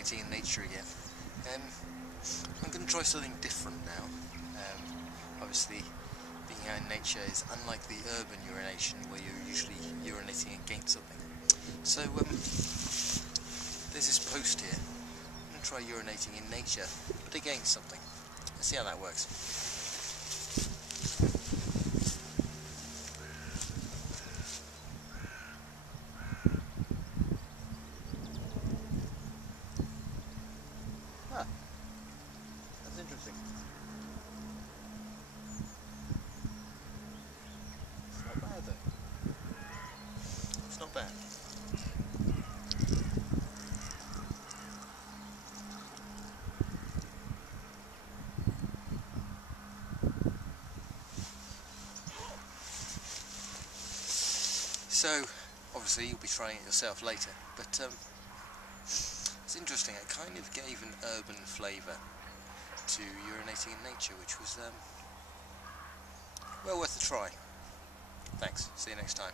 urinating in nature again. I'm going to try something different now. Obviously, being out in nature is unlike the urban urination where you're usually urinating against something. So there's this post here. I'm going to try urinating in nature, but against something. Let's see how that works. Ah, that's interesting. It's not bad though. It's not bad. So, obviously you'll be trying it yourself later, but it's interesting. It kind of gave an urban flavour to urinating in nature, which was well worth a try. Thanks, see you next time.